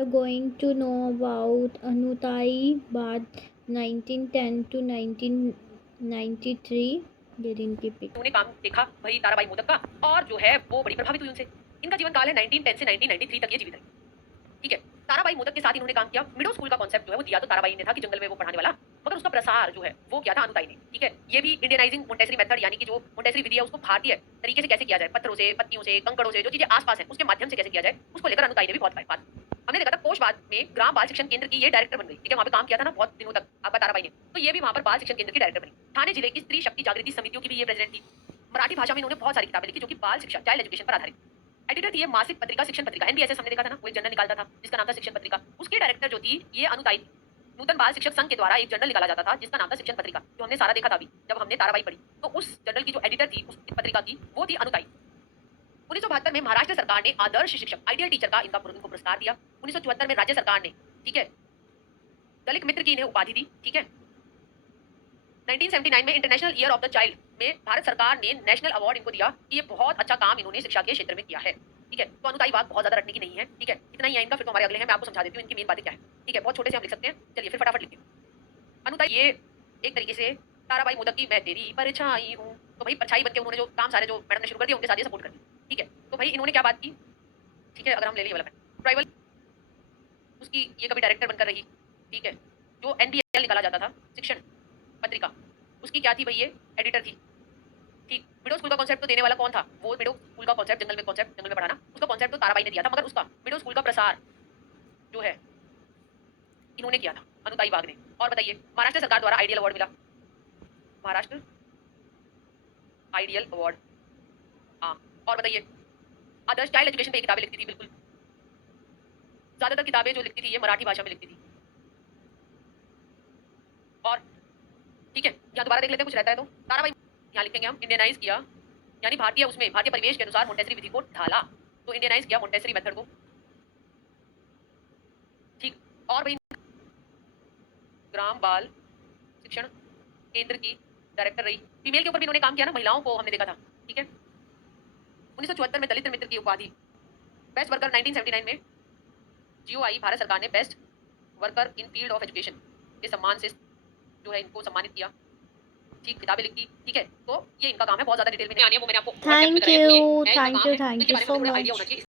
are going to know about Anutai Bad 1910 to 1993. They didn't keep it. उन्होंने काम देखा वही ताराबाई मोदक का और जो है वो बड़ी प्रभावित हुई उनसे। इनका जीवन काल है 1910 से 1993 तक ये जीवित है। ठीक है, ताराबाई मोदक के साथ इन्होंने काम किया। मिडो स्कूल का कॉन्सेप्ट जो है वो दिया तो ताराबाई ने था कि जंगल में वो पढ़ाने वाला, मगर उसका प्रसार जो है वो किया था अनुताई ने। ठीक है, ये भी इंडियनाइजिंग मोंटेसरी मेथड यानी कि जो मोंटेसरी विधि है उसको भारतीय तरीके से कैसे किया जाए, पत्थरों से, पत्तियों से, कंकड़ों से, जो चीजें आसपास हैं उसके माध्यम से कैसे किया जाए, उसको लेकर अनुताई ने भी बहुत बात। हमने देखा था कोषबाद में ग्राम बाल शिक्षण केंद्र की ये डायरेक्टर बन गई। ठीक है, वहां पे काम किया था ना बहुत दिनों तक आपका ताराबाई ने, तो ये भी वहां पर बाल शिक्षण केंद्र की डायरेक्टर बनी। थाने जिले की स्त्री शक्ति जागृति समितियों की भी ये प्रेसिडेंट थी। मराठी भाषा में इन्होंने बहुत सारी किताबें लिखी जो कि बाल शिक्षा चाइल्ड एजुकेशन पर आधारित। एडिटर थी ये मासिक पत्रिका शिक्षण पत्रिका एनबीएसएस, हमने देखा था ना, वो एक जर्नल निकालता था जिसका नाम था शिक्षण पत्रिका। उसकी डायरेक्टर जो थी ये अनुताई थी। नूतन बाल शिक्षक संघ के द्वारा एक जर्नल निकाला जाता था जिसका नाम था शिक्षण पत्रिका, जो हमने सारा देखा था अभी जब हमने ताराबाई पढ़ी। तो उस जर्नल की जो एडिटर थी उस पत्रिका की वो थी अनुताई। 1972 में महाराष्ट्र सरकार ने आदर्श शिक्षक आइडियल टीचर का इनको पुरस्कार दिया। 1974 में राज्य सरकार ने, ठीक है, दलित मित्र की इन्हें उपाधि दी। ठीक है, 1979 में international year of the child में भारत सरकार ने नेशनल अवार्ड इनको दिया कि ये बहुत अच्छा काम इन्होंने शिक्षा के क्षेत्र में किया है। ठीक है, तो अनुताई बात बहुत ज्यादा रटने की नहीं है। ठीक है, इतना ही है इनका, फिर तो हमारे अगले हैं, मैं आपको समझा देती हूँ इनकी मेन बातें क्या है। ठीक है, बहुत छोटे से हम लिख सकते हैं, चलिए फिर फटाफट लिखते हैं। अनुताई ये एक तरीके से ताराबाई मोदक की मैं तेरी परछाई हूँ, तो भाई परछाई बन के उन्होंने जो काम सारे जो मैडम ने शुरू कर दिया उनके साथ ये सपोर्ट कर दी। ठीक है, तो भाई इन्होंने क्या बात की, ठीक है, अगर हम ले लिए वाला ट्राइबल, उसकी ये कभी डायरेक्टर बनकर रही। ठीक है, जो एनबीएल निकाला जाता था शिक्षण पत्रिका, उसकी क्या थी भाई, ये एडिटर थी। ठीक, मिडो स्कूल का कॉन्सेप्ट तो देने वाला कौन था, वो मिडो स्कूल का कॉन्सेप्ट जंगल में पढ़ाना, उसका कॉन्सेप्ट तो ताराबाई ने दिया था, मगर उसका मिडो स्कूल का प्रसार जो है इन्होंने किया था अनुताई बाग ने। और बताइए, महाराष्ट्र सरकार द्वारा आइडियल अवार्ड मिला, महाराष्ट्र आइडियल अवार्ड। हाँ, और बताइए, आदर्श चाइल्ड एजुकेशन पे किताबें लिखती थी, बिल्कुल ज्यादातर किताबें जो लिखती थी ये मराठी भाषा में लिखती थी। और ठीक है, यहाँ दोबारा देख लेते हैं कुछ रहता है तो। ताराबाई यहाँ लिखेंगे हम, इंडियनाइज किया यानी भारतीय उसमें भारतीय परिवेश के अनुसार मोंटेसरी विधि को ढाला, तो इंडियनाइज किया मोंटेसरी मेथड को। ठीक, और भाई ग्राम बाल शिक्षण केंद्र की डायरेक्टर रही। फीमेल के ऊपर भी इन्होंने काम किया ना, महिलाओं को हमने देखा था। ठीक है, 1974 में दलित मित्र की उपाधि, बेस्ट वर्कर 1979 में जीओआई भारत सरकार ने best worker in field of education के सम्मान से जो है इनको सम्मानित किया। ठीक, किताबें लिखी। ठीक है, तो ये इनका काम है, बहुत ज्यादा डिटेल में नहीं आनी है, वो मैंने आपको Thank you so much.